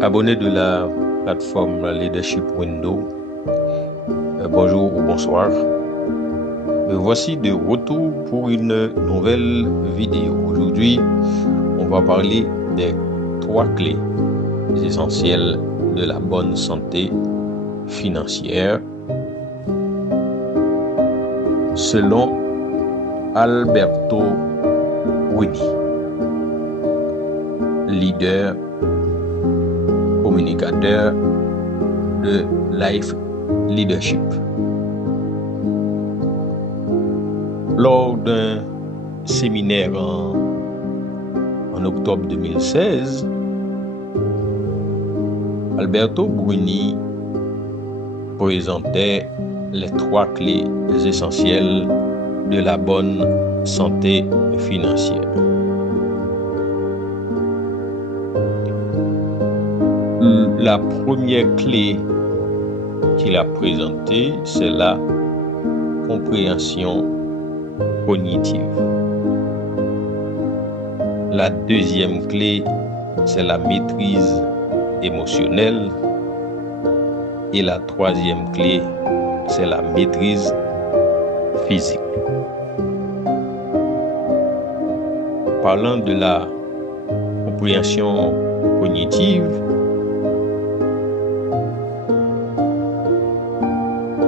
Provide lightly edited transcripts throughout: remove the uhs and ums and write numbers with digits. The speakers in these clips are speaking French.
Abonné de la plateforme Leadership Window, bonjour ou bonsoir. Voici de retour pour une nouvelle vidéo. Aujourd'hui, on va parler des 3 clés essentielles de la bonne santé financière selon Alberto Buini, leader communicateur de Life Leadership. Lors d'un séminaire en octobre 2016, Alberto Buini présentait les 3 clés essentielles de la bonne santé financière. La première clé qu'il a présentée, c'est la compréhension cognitive. La deuxième clé, c'est la maîtrise émotionnelle. Et la troisième clé, c'est la maîtrise physique. Parlant de la compréhension cognitive,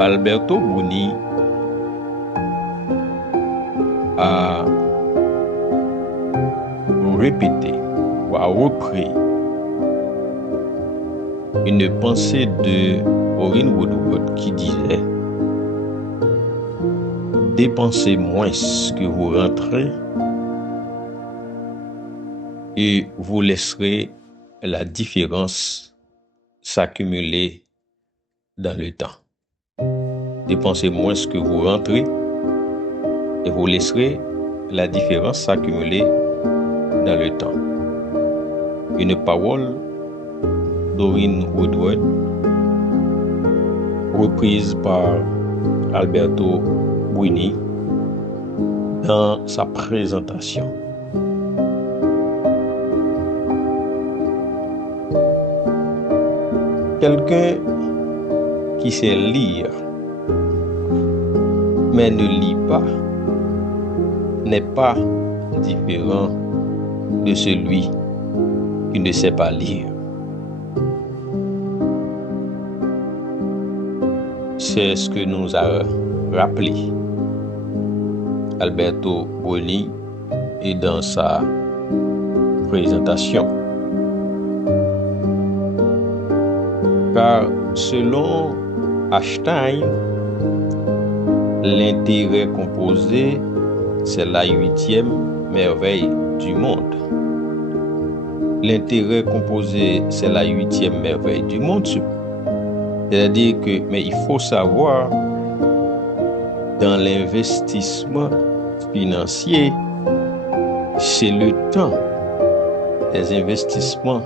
Alberto Buini a répété ou a repris une pensée de Orrin Woodward qui disait: dépensez moins que vous rentrez et vous laisserez la différence s'accumuler dans le temps. Dépensez moins que vous rentrez et vous laisserez la différence s'accumuler dans le temps. Une parole d'Orrin Woodward reprise par Alberto Buini dans sa présentation. Quelqu'un qui sait lire mais ne lit pas n'est pas différent de celui qui ne sait pas lire. C'est ce que nous a rappelé Alberto Buini et dans sa présentation. Car selon Einstein, l'intérêt composé, c'est la 8e merveille du monde. L'intérêt composé, c'est la 8e merveille du monde. C'est-à-dire mais il faut savoir, dans l'investissement financier, c'est le temps des investissements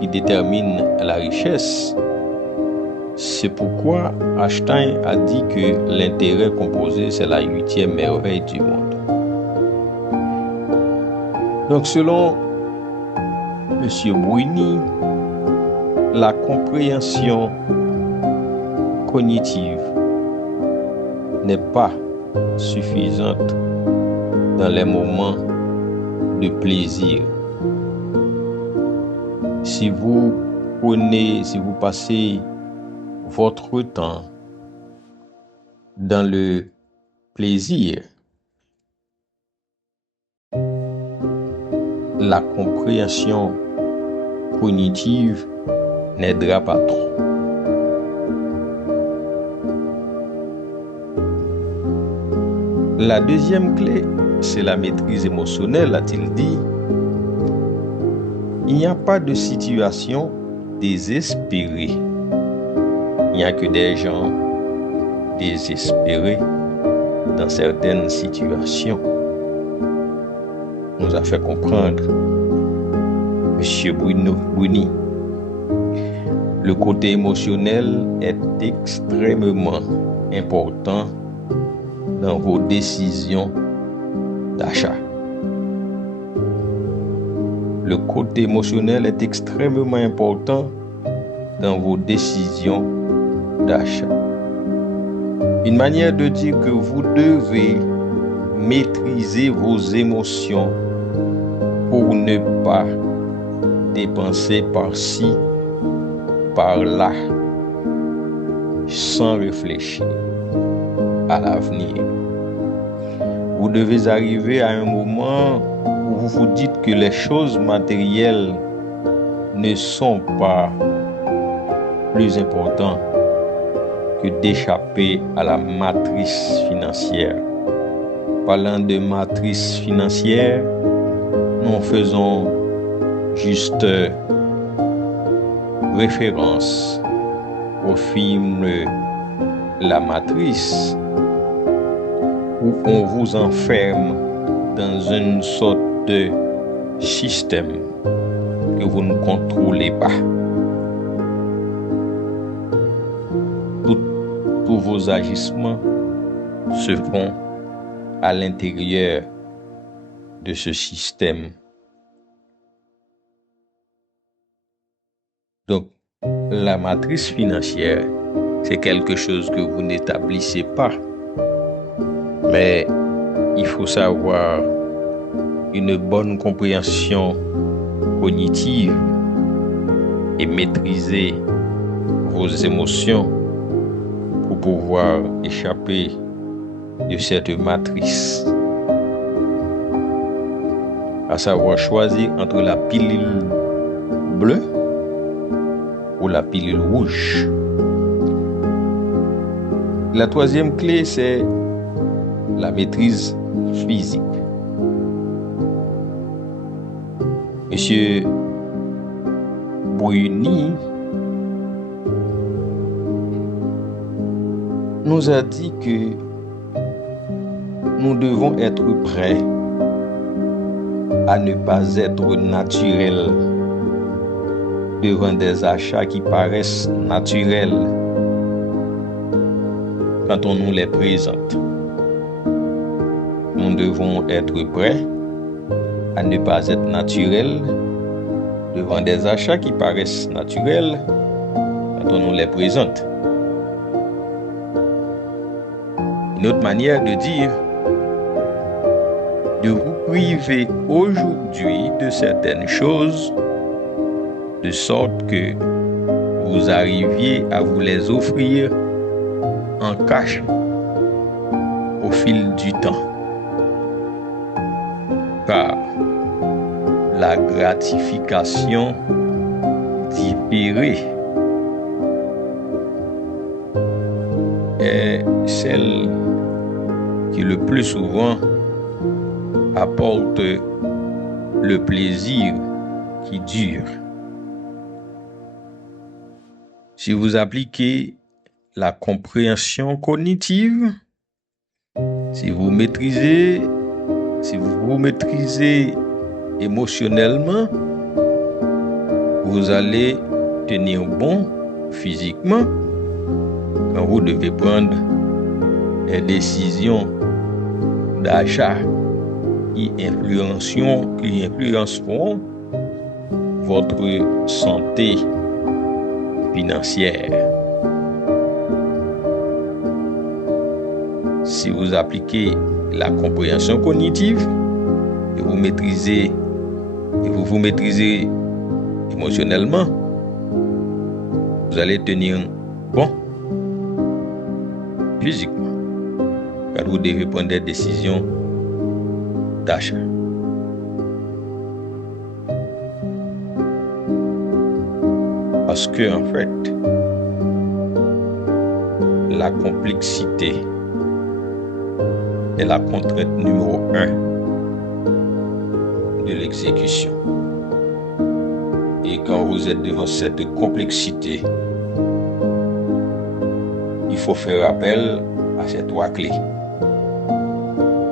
qui détermine la richesse. C'est pourquoi Einstein a dit que l'intérêt composé, c'est la 8e merveille du monde. Donc, selon M. Buini, la compréhension cognitive n'est pas suffisante dans les moments de plaisir. Si vous passez votre temps dans le plaisir, la compréhension cognitive n'aidera pas trop. La deuxième clé, c'est la maîtrise émotionnelle, a-t-il dit. Il n'y a pas de situation désespérée. Il n'y a que des gens désespérés dans certaines situations. Nous a fait comprendre M. Buini. Le côté émotionnel est extrêmement important dans vos décisions d'achat. le côté émotionnel est extrêmement important dans vos décisions d'achat. Une manière de dire que vous devez maîtriser vos émotions pour ne pas dépenser par-ci, par-là, sans réfléchir à l'avenir. Vous devez arriver à un moment où vous vous dites que les choses matérielles ne sont pas plus importantes que d'échapper à la matrice financière. Parlant de matrice financière, nous faisons juste référence au film La Matrice, où on vous enferme dans une sorte de système que vous ne contrôlez pas. Tous vos agissements se font à l'intérieur de ce système. Donc, la matrice financière, c'est quelque chose que vous n'établissez pas. Mais il faut savoir une bonne compréhension cognitive et maîtriser vos émotions pour pouvoir échapper de cette matrice. À savoir choisir entre la pilule bleue ou la pilule rouge. La troisième clé, c'est la maîtrise physique. Monsieur Bruni nous a dit que nous devons être prêts à ne pas être naturels devant des achats qui paraissent naturels quand on nous les présente. Nous devons être prêts à ne pas être naturels devant des achats qui paraissent naturels quand on nous les présente. Une autre manière de dire, de vous priver aujourd'hui de certaines choses, de sorte que vous arriviez à vous les offrir en cash au fil du temps. Car la gratification différée est celle qui le plus souvent apporte le plaisir qui dure. Si vous appliquez la compréhension cognitive, si vous vous maîtrisez émotionnellement, vous allez tenir bon physiquement quand vous devez prendre des décisions d'achat qui influenceront votre santé financière. Si vous appliquez la compréhension cognitive et vous vous maîtrisez émotionnellement, vous allez tenir bon physiquement quand vous devez prendre des décisions d'achat. Parce que, en fait, la complexité est la contrainte numéro 1 de l'exécution. Et quand vous êtes devant cette complexité, il faut faire appel à ces 3 clés.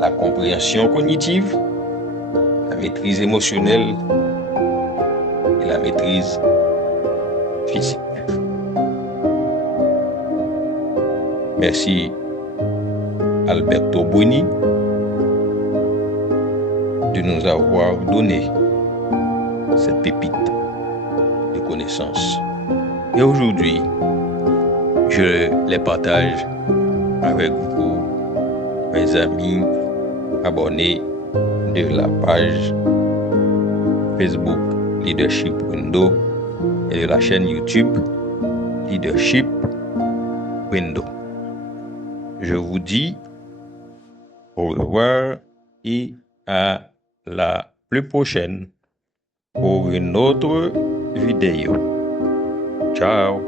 La compréhension cognitive, la maîtrise émotionnelle et la maîtrise physique. Merci Alberto Bruni de nous avoir donné cette pépite de connaissances. Et aujourd'hui, je les partage avec vous, mes amis abonnés de la page Facebook Leadership Window et de la chaîne YouTube Leadership Window. Je vous dis au revoir et à la plus prochaine pour une autre vidéo. Ciao.